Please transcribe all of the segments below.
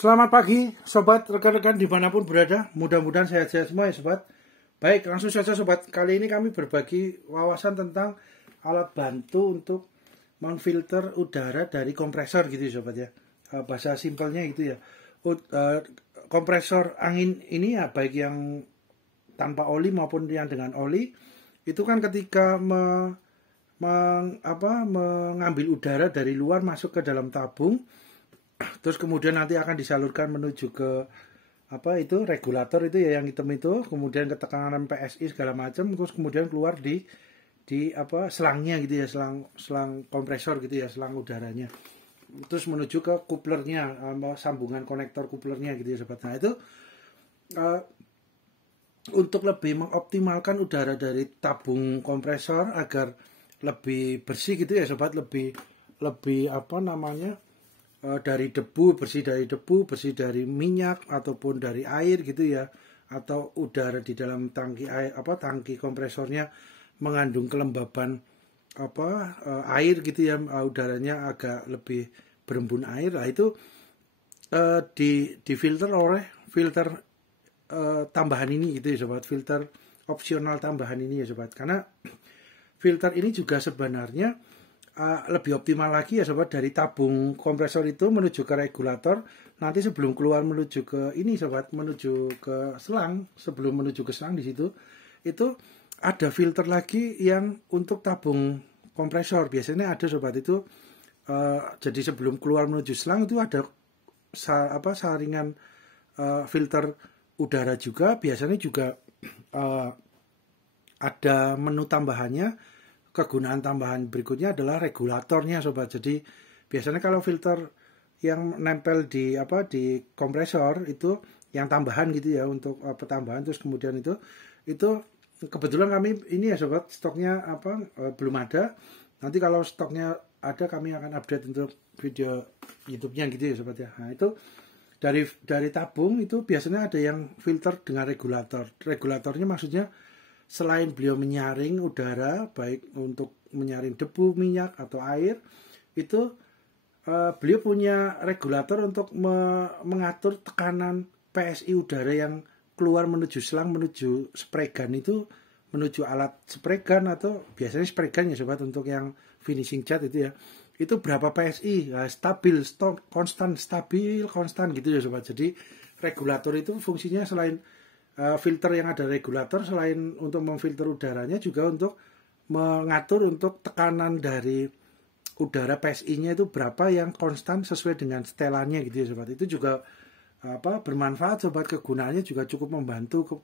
Selamat pagi sobat, rekan-rekan dimanapun berada. Mudah-mudahan sehat-sehat semua ya sobat. Baik, langsung saja sobat. Kali ini kami berbagi wawasan tentang alat bantu untuk memfilter udara dari kompresor gitu ya sobat ya. Bahasa simpelnya gitu ya. Kompresor angin ini ya, baik yang tanpa oli maupun yang dengan oli, itu kan ketika mengambil udara dari luar masuk ke dalam tabung, terus kemudian nanti akan disalurkan menuju ke regulator itu ya, yang hitam itu, kemudian ke tekanan PSI segala macam, terus kemudian keluar di selangnya gitu ya, selang kompresor gitu ya, selang udaranya, terus menuju ke couplernya, sambungan konektor couplernya gitu ya sobat. Nah itu untuk lebih mengoptimalkan udara dari tabung kompresor agar lebih bersih gitu ya sobat, lebih dari debu, bersih dari minyak ataupun dari air gitu ya, atau udara di dalam tangki air, tangki kompresornya mengandung kelembaban air gitu ya, udaranya agak lebih berembun air. Nah itu difilter oleh filter tambahan ini gitu ya sobat, filter opsional tambahan ini ya sobat. Karena filter ini juga sebenarnya lebih optimal lagi ya sobat, dari tabung kompresor itu menuju ke regulator. Nanti sebelum keluar menuju ke ini sobat, menuju ke selang, sebelum menuju ke selang di situ itu ada filter lagi yang untuk tabung kompresor. Biasanya ada sobat itu, jadi sebelum keluar menuju selang itu ada saringan filter udara juga. Biasanya juga ada menu tambahannya. Kegunaan tambahan berikutnya adalah regulatornya sobat. Jadi biasanya kalau filter yang nempel di kompresor itu yang tambahan gitu ya, untuk tambahan, terus kemudian itu kebetulan kami ini ya sobat, stoknya belum ada. Nanti kalau stoknya ada kami akan update untuk video YouTube-nya gitu ya sobat ya. Nah itu dari tabung itu biasanya ada yang filter dengan regulator. Regulatornya maksudnya selain beliau menyaring udara, baik untuk menyaring debu, minyak, atau air, itu beliau punya regulator untuk mengatur tekanan PSI udara yang keluar menuju selang, menuju spray gun itu, menuju alat spray gun, atau biasanya spray gun ya sobat, untuk yang finishing cat itu ya. Itu berapa PSI, ya, stabil, konstan gitu ya sobat. Jadi regulator itu fungsinya selain filter yang ada regulator, selain untuk memfilter udaranya, juga untuk mengatur untuk tekanan dari udara PSI-nya itu berapa yang konstan sesuai dengan setelannya gitu ya sobat. Itu juga bermanfaat sobat, kegunaannya juga cukup membantu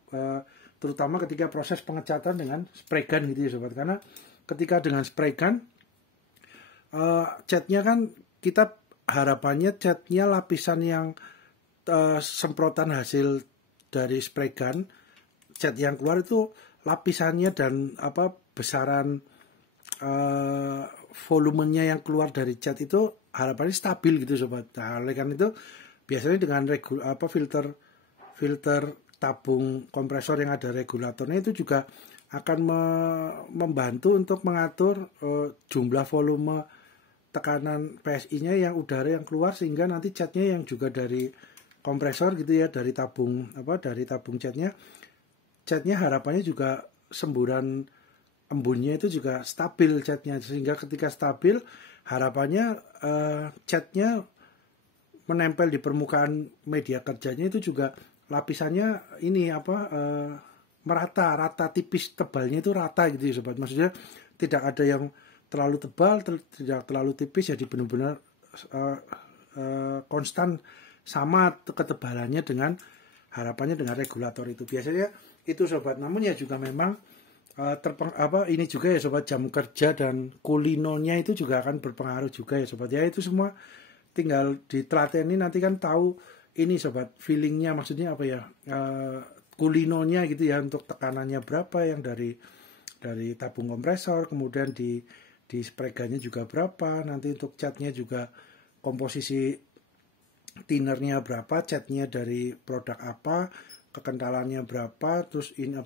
terutama ketika proses pengecatan dengan spray gun gitu ya sobat. Karena ketika dengan spray gun catnya kan kita harapannya catnya lapisan yang semprotan hasil dari spray gun, cat yang keluar itu lapisannya dan besaran volumenya yang keluar dari cat itu harapannya stabil gitu sobat. Nah, oleh karena itu biasanya dengan filter tabung kompresor yang ada regulatornya itu juga akan membantu untuk mengatur jumlah volume tekanan PSI-nya yang udara yang keluar, sehingga nanti catnya yang juga dari kompresor gitu ya, dari tabung catnya harapannya juga semburan embunnya itu juga stabil catnya, sehingga ketika stabil harapannya catnya menempel di permukaan media kerjanya itu juga lapisannya ini rata tipis, tebalnya itu rata gitu ya sobat. Maksudnya tidak ada yang terlalu tebal, tidak terlalu tipis, jadi benar-benar konstan sama ketebalannya dengan harapannya dengan regulator itu. Biasanya itu sobat. Namun ya juga memang ini juga ya sobat, jam kerja dan kulinonya itu juga akan berpengaruh juga ya sobat. Ya itu semua tinggal ditelateni, nanti kan tahu ini sobat, feelingnya, maksudnya kulinonya gitu ya, untuk tekanannya berapa yang dari tabung kompresor, kemudian di spray gunnya juga berapa, nanti untuk catnya juga komposisi tinernya berapa, catnya dari produk apa, kekentalannya berapa, terus ini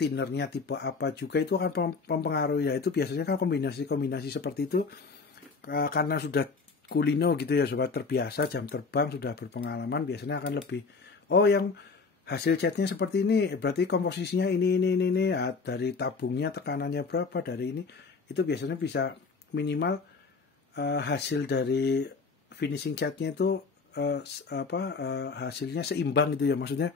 tinernya tipe apa juga itu akan mempengaruhi. Ya itu biasanya kan kombinasi seperti itu karena sudah kulino gitu ya sobat, terbiasa jam terbang, sudah berpengalaman, biasanya akan lebih, oh yang hasil catnya seperti ini, berarti komposisinya ini ya, dari tabungnya tekanannya berapa, dari ini, itu biasanya bisa minimal hasil dari finishing catnya itu hasilnya seimbang gitu ya, maksudnya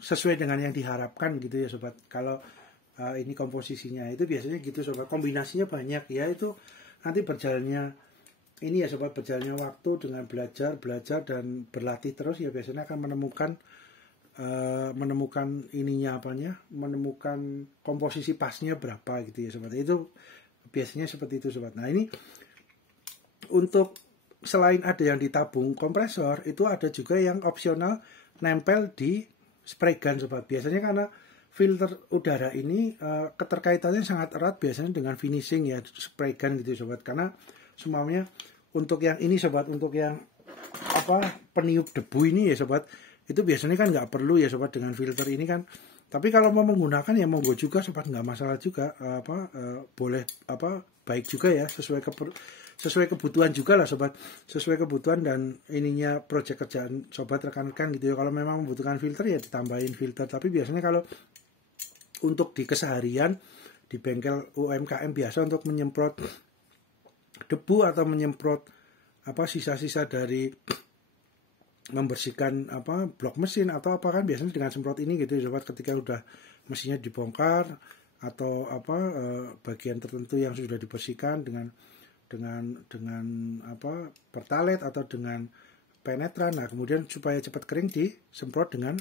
sesuai dengan yang diharapkan gitu ya sobat. Kalau ini komposisinya itu biasanya gitu sobat, kombinasinya banyak ya, itu nanti berjalannya ini ya sobat, berjalannya waktu dengan belajar dan berlatih terus ya, biasanya akan menemukan ininya apanya, menemukan komposisi pasnya berapa gitu ya sobat. Itu biasanya seperti itu sobat. Nah ini untuk selain ada yang ditabung kompresor, itu ada juga yang opsional nempel di spray gun sobat. Biasanya karena filter udara ini keterkaitannya sangat erat biasanya dengan finishing ya, spray gun gitu sobat. Karena semuanya untuk yang ini sobat, untuk yang peniup debu ini ya sobat, itu biasanya kan nggak perlu ya sobat dengan filter ini kan. Tapi kalau mau menggunakan ya monggo juga sobat, nggak masalah juga, boleh baik juga ya, sesuai kebutuhan juga lah sobat, sesuai kebutuhan dan ininya project kerjaan sobat, rekan-rekan gitu ya. Kalau memang membutuhkan filter ya ditambahin filter, tapi biasanya kalau untuk di keseharian di bengkel UMKM biasa untuk menyemprot debu atau menyemprot sisa-sisa dari membersihkan blok mesin atau apa kan, biasanya dengan semprot ini gitu ya sobat, ketika udah mesinnya dibongkar atau bagian tertentu yang sudah dibersihkan dengan pertalite atau dengan penetran. Nah kemudian supaya cepat kering disemprot dengan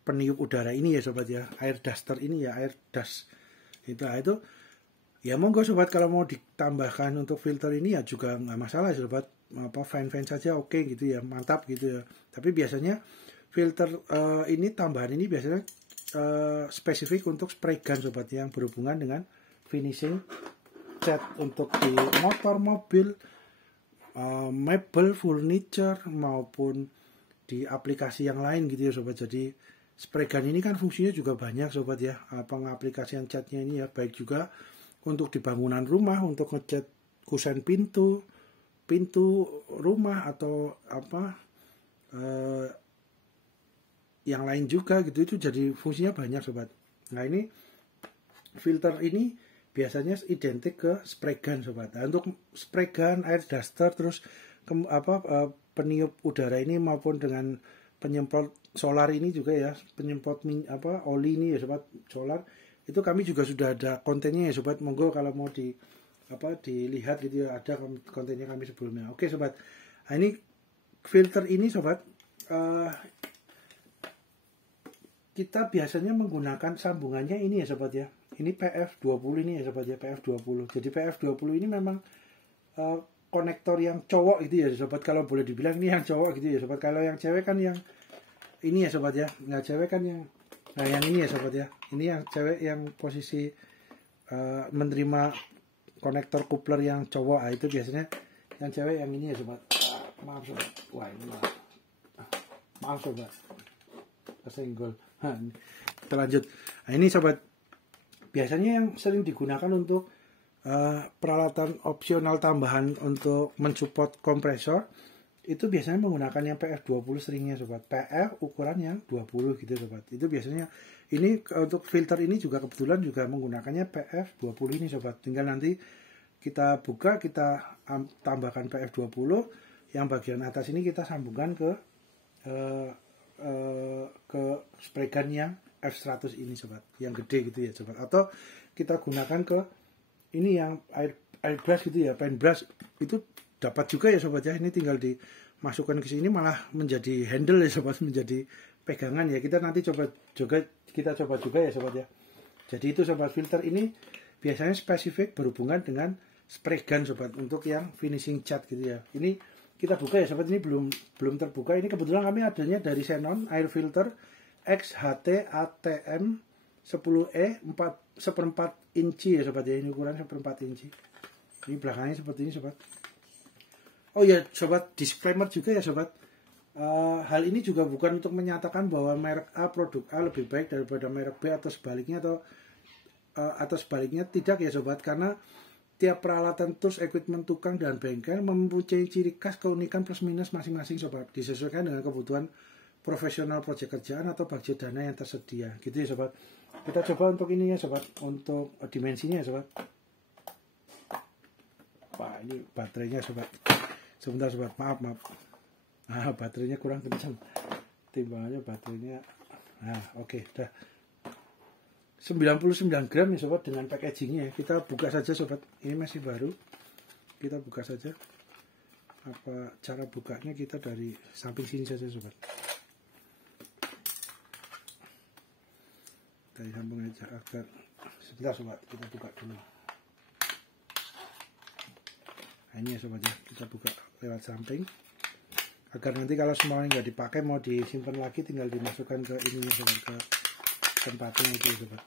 peniup udara ini ya sobat ya, air duster ini ya, air dust itu ya monggo sobat, kalau mau ditambahkan untuk filter ini ya juga nggak masalah sobat, fine saja, oke gitu ya, mantap gitu ya. Tapi biasanya filter ini tambahan ini biasanya spesifik untuk spray gun sobat, yang berhubungan dengan finishing cat untuk di motor, mobil, mebel, furniture maupun di aplikasi yang lain gitu ya sobat. Jadi spray gun ini kan fungsinya juga banyak sobat ya, pengaplikasian catnya ini ya, baik juga untuk di bangunan rumah, untuk ngecat kusen pintu rumah atau yang lain juga gitu, itu jadi fungsinya banyak sobat. Nah ini filter ini biasanya identik ke spray gun sobat. Nah, untuk spray gun, air duster, terus peniup udara ini maupun dengan penyemprot solar ini juga ya, penyemprot oli ini ya sobat, solar itu kami juga sudah ada kontennya ya sobat, monggo kalau mau dilihat gitu ya, ada kontennya kami sebelumnya. Oke sobat, nah ini filter ini sobat, kita biasanya menggunakan sambungannya ini ya sobat ya, ini PF20 ini ya sobat ya, PF20. Jadi PF20 ini memang konektor yang cowok gitu ya sobat, kalau boleh dibilang ini yang cowok gitu ya sobat. Kalau yang cewek kan yang ini ya sobat ya, nggak cewek kan yang yang ini ya sobat ya, ini yang cewek yang posisi menerima konektor coupler yang cowok. Itu biasanya yang cewek yang ini ya sobat. Maaf sobat, wah ini maaf sobat, kesenggol. Kita lanjut. Nah ini sobat, biasanya yang sering digunakan untuk peralatan opsional tambahan untuk mensupport kompresor itu biasanya menggunakan yang PF20 seringnya sobat, PF ukuran yang 20 gitu sobat. Itu biasanya ini untuk filter ini juga kebetulan juga menggunakannya PF20 ini sobat. Tinggal nanti kita buka, kita tambahkan PF20, yang bagian atas ini kita sambungkan ke spray gun yang F100 ini sobat, yang gede gitu ya sobat. Atau kita gunakan ke ini yang air brush gitu ya, paint brush, itu dapat juga ya sobat ya. Ini tinggal dimasukkan ke sini malah menjadi handle ya sobat, menjadi pegangan ya. Kita nanti coba juga ya sobat ya. Jadi itu sobat, filter ini biasanya spesifik berhubungan dengan spray gun sobat, untuk yang finishing cat gitu ya. Ini kita buka ya sobat, ini belum terbuka. Ini kebetulan kami adanya dari Xenon air filter XHT ATM 10E 1/4 inci ya sobat ya. Ini ukuran 1/4 inci. Ini belakangnya seperti ini sobat. Oh ya sobat, disclaimer juga ya sobat, hal ini juga bukan untuk menyatakan bahwa merek A, produk A lebih baik daripada merek B atau sebaliknya, atau atau sebaliknya tidak ya sobat, karena tiap peralatan tools, equipment tukang dan bengkel mempunyai ciri khas, keunikan plus minus masing-masing sobat, disesuaikan dengan kebutuhan profesional proyek kerjaan atau budget dana yang tersedia gitu ya sobat. Kita coba untuk ini ya sobat, untuk dimensinya ya sobat. Wah, ini baterainya sobat, sebentar sobat, maaf. Nah, baterainya kurang kencang, timbangannya baterainya. Nah, oke, dah 99 gram ya sobat dengan packagingnya. Kita buka saja sobat, ini masih baru, kita buka saja. Apa cara bukanya, kita dari samping sini saja sobat, dari samping aja agar sebentar sobat, kita buka dulu. Nah, ini ya sobat ya, kita buka lewat samping agar nanti kalau semuanya nggak dipakai mau disimpan lagi tinggal dimasukkan ke ininya sobat, ke tempatnya itu ya sobat.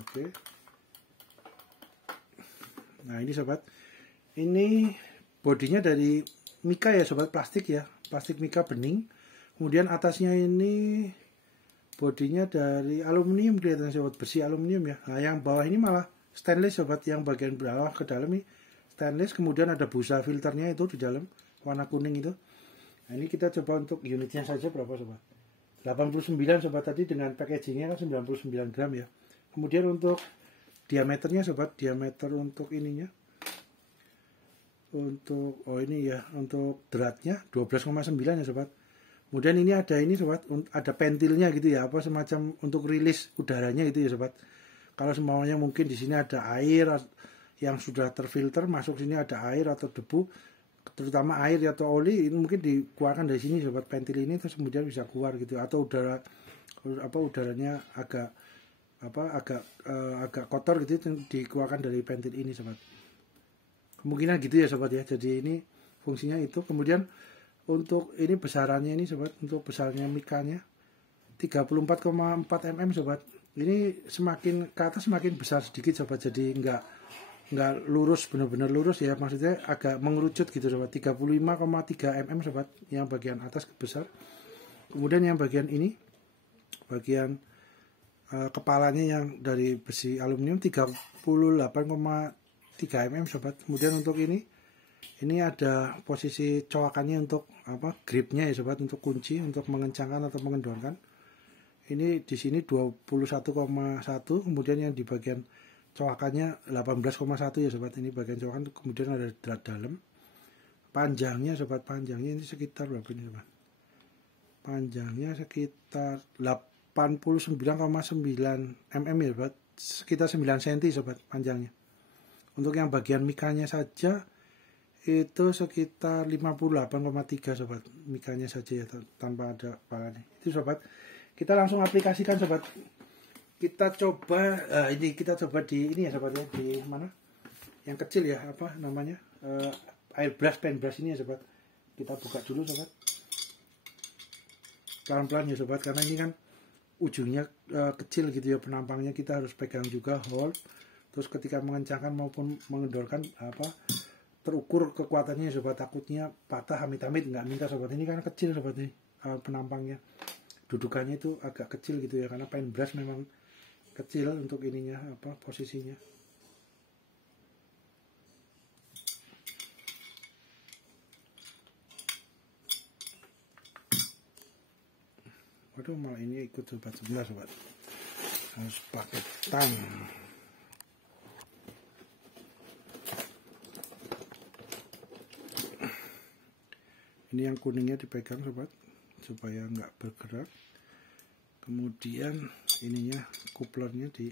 Oke. Nah ini sobat, ini bodinya dari mika ya sobat, plastik ya, plastik mika bening. Kemudian atasnya ini bodinya dari aluminium, kelihatan sobat, bersih aluminium ya. Nah yang bawah ini malah stainless sobat, yang bagian bawah ke dalam ini stainless. Kemudian ada busa filternya itu di dalam warna kuning itu. Nah ini kita coba untuk unitnya saja berapa sobat, 89 sobat, tadi dengan packagingnya kan 99 gram ya. Kemudian untuk diameternya sobat, diameter untuk ininya, untuk ini ya, untuk dratnya 12,9 ya sobat. Kemudian ini sobat, ada pentilnya gitu ya, apa semacam untuk rilis udaranya gitu ya sobat. Kalau semuanya mungkin di sini ada air yang sudah terfilter, masuk sini ada air atau debu, terutama air atau oli, ini mungkin dikeluarkan dari sini sobat, pentil ini, terus kemudian bisa keluar gitu. Atau udaranya agak kotor gitu, dikeluarkan dari pentil ini sobat. Kemungkinan gitu ya sobat ya. Jadi ini fungsinya itu. Kemudian untuk ini besarannya ini sobat, untuk besarnya mikanya 34,4 mm sobat. Ini semakin ke atas semakin besar sedikit sobat, jadi nggak lurus, benar-benar lurus ya, maksudnya agak mengerucut gitu sobat. 35,3 mm sobat, yang bagian atas besar. Kemudian yang bagian ini, bagian kepalanya yang dari besi aluminium 38,3 mm sobat. Kemudian untuk ini ada posisi coakannya untuk gripnya ya sobat, untuk kunci, untuk mengencangkan atau mengendorkan. Ini di sini 21,1, kemudian yang di bagian coakannya 18,1 ya sobat, ini bagian coakan. Kemudian ada drat dalam. Panjangnya sobat, panjangnya ini sekitar berapa ini sobat? Panjangnya sekitar 89,9 mm ya sobat, sekitar 9 cm sobat panjangnya. Untuk yang bagian mikanya saja itu sekitar 58,3 sobat, mikanya saja ya, tanpa ada kepalanya. Itu sobat, kita langsung aplikasikan sobat. Kita coba kita coba di ini ya sobat ya, di mana yang kecil ya, apa namanya, airbrush, pen brush ini ya sobat. Kita buka dulu sobat, pelan-pelan ya sobat, karena ini kan ujungnya kecil gitu ya, penampangnya kita harus pegang juga, hold. Terus ketika mengencangkan maupun mengendorkan terukur kekuatannya sobat, takutnya patah amit-amit, nggak minta sobat. Ini kan kecil sobat nih, penampangnya, dudukannya itu agak kecil gitu ya, karena pen brush memang kecil untuk ininya, posisinya. Waduh, malah ini ikut sobat, sebelah sobat, harus pakai tang. Ini yang kuningnya dipegang sobat, supaya nggak bergerak. Kemudian ininya, kuplernya di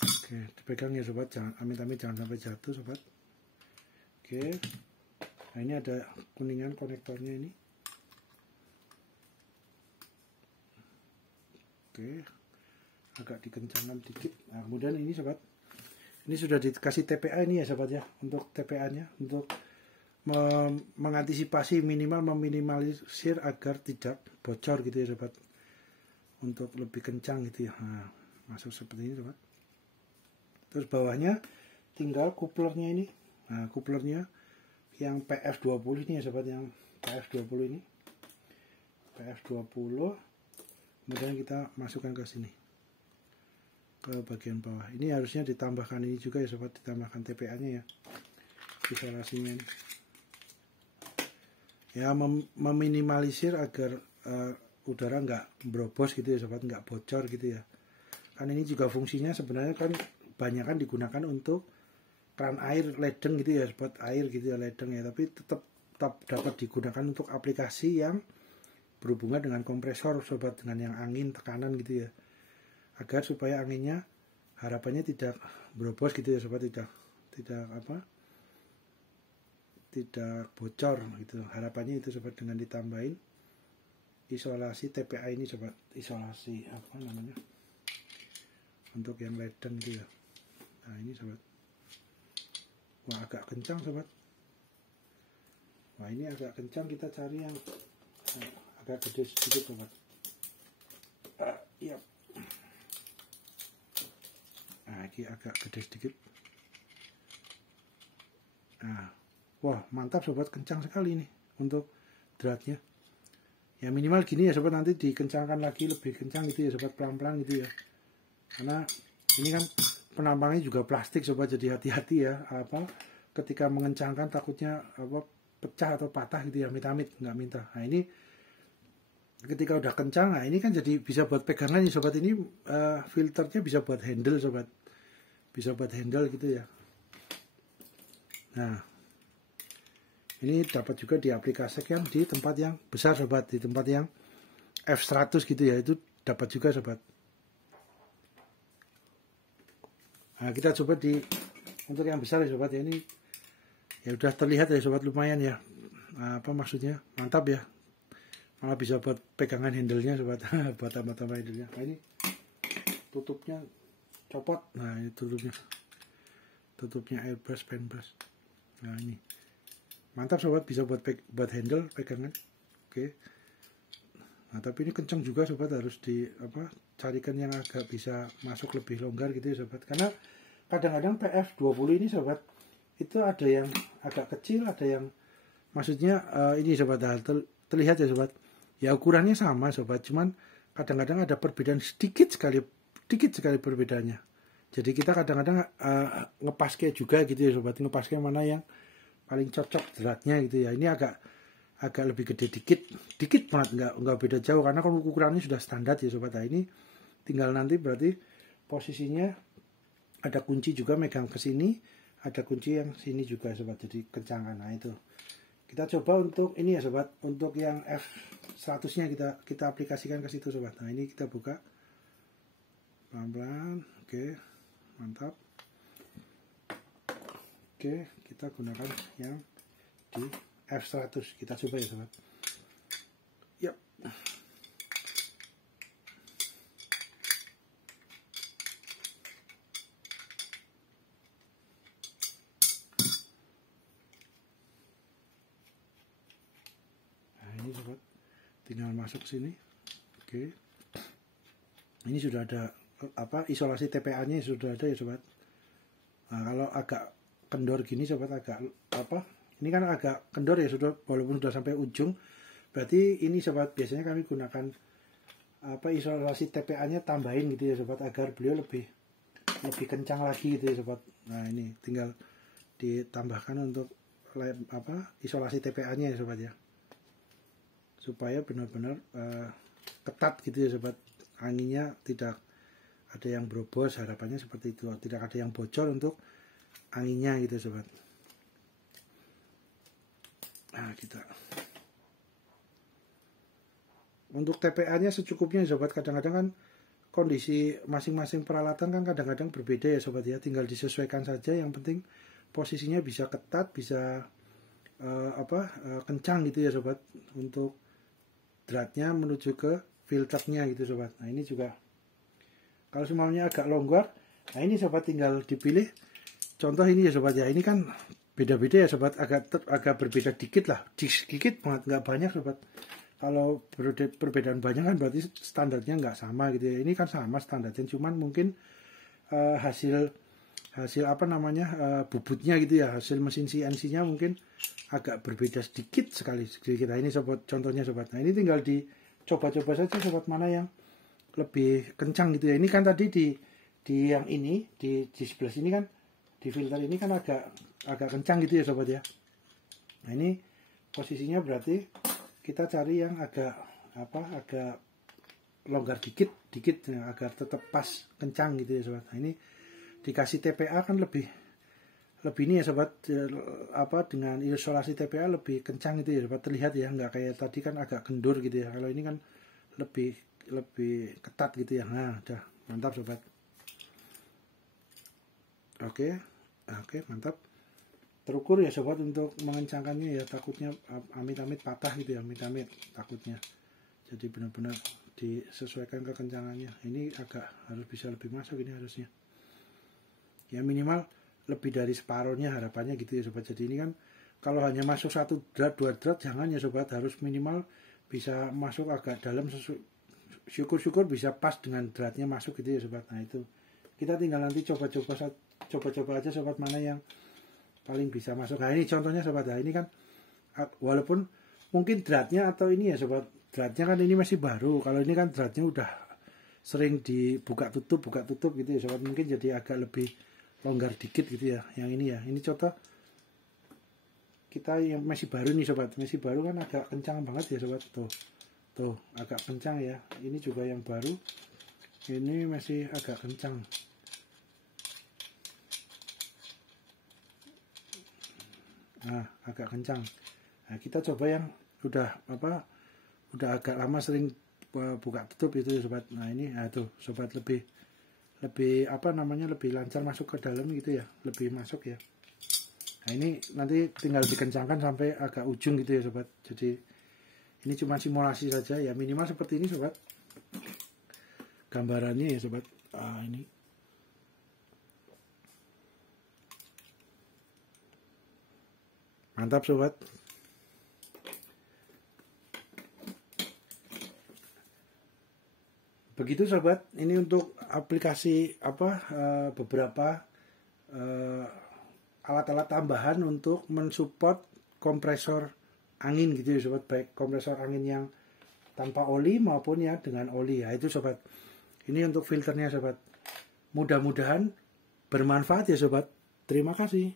oke, dipegang ya sobat, jangan amit-amit, jangan sampai jatuh sobat. Oke, nah ini ada kuningan konektornya ini. Oke, agak dikencangkan dikit. Nah kemudian ini sobat, ini sudah dikasih TPA ini ya sobat ya, untuk TPA nya, untuk mengantisipasi meminimalisir agar tidak bocor gitu ya sobat, untuk lebih kencang gitu ya. Nah, masuk seperti ini sobat. Terus bawahnya tinggal kuplernya ini. Nah, kuplernya yang PF20 ini ya sobat, yang PF20 ini. PF20 kemudian kita masukkan ke sini, ke bagian bawah. Ini harusnya ditambahkan ini juga ya sobat, ditambahkan TPA nya ya, isolasinya ini. Ya meminimalisir agar udara nggak berobos gitu ya sobat, nggak bocor gitu ya. Kan ini juga fungsinya sebenarnya kan banyak kan digunakan untuk keran air ledeng gitu ya sobat, air gitu ya ledeng ya, tapi tetap dapat digunakan untuk aplikasi yang berhubungan dengan kompresor sobat, dengan yang angin tekanan gitu ya, agar supaya anginnya harapannya tidak berobos gitu ya sobat, tidak bocor gitu harapannya itu sobat, dengan ditambahin isolasi TPA ini sobat, isolasi apa namanya untuk yang ledeng gitu ya. Nah ini sobat, wah agak kencang sobat, wah ini agak kencang, kita cari yang agak gede sedikit sobat. Iya. Nah ini agak gede sedikit. Nah, wah mantap sobat, kencang sekali nih untuk dratnya. Ya minimal gini ya sobat, nanti dikencangkan lagi lebih kencang gitu ya sobat, pelan-pelan gitu ya. Karena ini kan penampangnya juga plastik sobat, jadi hati-hati ya, apa ketika mengencangkan takutnya apa pecah atau patah gitu ya, amit-amit nggak minta. Nah ini ketika udah kencang, nah ini kan jadi bisa buat pegangan nih sobat, ini filternya bisa buat handle sobat, bisa buat handle gitu ya. Nah ini dapat juga diaplikasikan di tempat yang besar sobat, di tempat yang F100 gitu ya, itu dapat juga sobat. Nah kita coba untuk yang besar ya sobat ya, ini ya udah terlihat ya sobat, lumayan ya, apa maksudnya mantap ya, malah bisa buat pegangan handle-nya sobat. Buat tambah-tambah handle-nya. Nah ini tutupnya copot, nah ini tutupnya airbrush pen brush. Nah ini mantap sobat, bisa buat handle pegangan. Oke. Nah tapi ini kencang juga sobat, harus carikan yang agak bisa masuk lebih longgar gitu ya sobat, karena kadang-kadang PF20 ini sobat itu ada yang agak kecil, ada yang maksudnya ini sobat, terlihat ya sobat ya, ukurannya sama sobat, cuman kadang-kadang ada perbedaan sedikit sekali perbedaannya. Jadi kita kadang-kadang ngepaske juga gitu ya sobat, ngepaske mana yang paling cocok dratnya gitu ya. Ini agak lebih gede dikit banget, nggak beda jauh, karena kan ukurannya sudah standar ya sobat. Nah ini tinggal nanti berarti posisinya ada kunci juga megang ke sini, ada kunci yang sini juga sobat, jadi kencangan. Nah itu kita coba untuk ini ya sobat, untuk yang F100 nya kita aplikasikan ke situ sobat. Nah ini kita buka pelan-pelan. Oke mantap. Oke, kita gunakan yang di F100, kita coba ya sobat. Yap. Nah ini sobat, tinggal masuk sini. Oke, ini sudah ada isolasi TPA-nya sudah ada ya sobat. Nah kalau agak kendor gini sobat, ini kan agak kendor ya sudah, walaupun sudah sampai ujung, berarti ini sobat biasanya kami gunakan isolasi TPA-nya tambahin gitu ya sobat, agar beliau lebih kencang lagi gitu ya sobat. Nah ini tinggal ditambahkan untuk isolasi TPA-nya ya sobat ya, supaya benar-benar ketat gitu ya sobat, anginnya tidak ada yang berobos, harapannya seperti itu, tidak ada yang bocor untuk anginnya gitu sobat. Nah kita untuk TPA-nya secukupnya sobat, kadang-kadang kan kondisi masing-masing peralatan kan kadang-kadang berbeda ya sobat ya, tinggal disesuaikan saja, yang penting posisinya bisa ketat, bisa kencang gitu ya sobat, untuk dratnya menuju ke filternya gitu sobat. Nah ini juga kalau semuanya agak longgar, nah ini sobat tinggal dipilih. Contoh ini ya sobat ya, ini kan beda-beda ya sobat, agak berbeda dikit lah, dikit banget, nggak banyak sobat. Kalau perbedaan banyak kan berarti standarnya nggak sama gitu ya. Ini kan sama standarnya, cuman mungkin hasil apa namanya bubutnya gitu ya, hasil mesin CNC-nya mungkin agak berbeda sedikit sekali sedikit. Nah ini sobat contohnya sobat. Nah ini tinggal dicoba-coba saja sobat mana yang lebih kencang gitu ya. Ini kan tadi di yang ini di sebelah sini kan, di filter ini kan agak kencang gitu ya sobat ya. Nah ini posisinya berarti kita cari yang agak longgar dikit ya, agar tetap pas kencang gitu ya sobat. Nah ini dikasih TPA kan lebih ini ya sobat, dengan isolasi TPA lebih kencang gitu ya sobat, terlihat ya, nggak kayak tadi kan agak kendur gitu ya. Kalau ini kan lebih ketat gitu ya. Nah udah mantap sobat. Oke mantap, terukur ya sobat untuk mengencangkannya ya, takutnya amit-amit patah gitu ya, amit-amit takutnya. Jadi benar-benar disesuaikan kekencangannya. Ini harus bisa lebih masuk ini harusnya. Ya minimal lebih dari separuhnya harapannya gitu ya sobat. Jadi ini kan kalau hanya masuk 1 drat 2 drat jangan ya sobat, harus minimal bisa masuk agak dalam, syukur-syukur bisa pas dengan dratnya masuk gitu ya sobat. Nah itu kita tinggal nanti coba-coba aja sobat mana yang paling bisa masuk. Nah ini contohnya sobat. Nah ini kan walaupun mungkin dratnya atau ini ya sobat, dratnya kan ini masih baru. Kalau ini kan dratnya udah sering dibuka tutup gitu ya sobat, mungkin jadi agak lebih longgar dikit gitu ya. Yang ini ya, ini contoh kita yang masih baru nih sobat, masih baru kan agak kencang banget ya sobat. Tuh agak kencang ya. Ini juga yang baru, ini masih agak kencang. Nah agak kencang. Nah kita coba yang udah agak lama sering buka tutup itu ya sobat. Nah ini tuh sobat, lebih lebih lancar masuk ke dalam gitu ya, lebih masuk ya. Nah ini nanti tinggal dikencangkan sampai agak ujung gitu ya sobat. Jadi ini cuma simulasi saja ya, minimal seperti ini sobat gambarannya ya sobat. Ini mantap sobat. Begitu sobat, ini untuk aplikasi beberapa alat-alat tambahan untuk mensupport kompresor angin gitu ya sobat, baik kompresor angin yang tanpa oli maupun ya dengan oli. Ya itu sobat, ini untuk filternya sobat. Mudah-mudahan bermanfaat ya sobat. Terima kasih.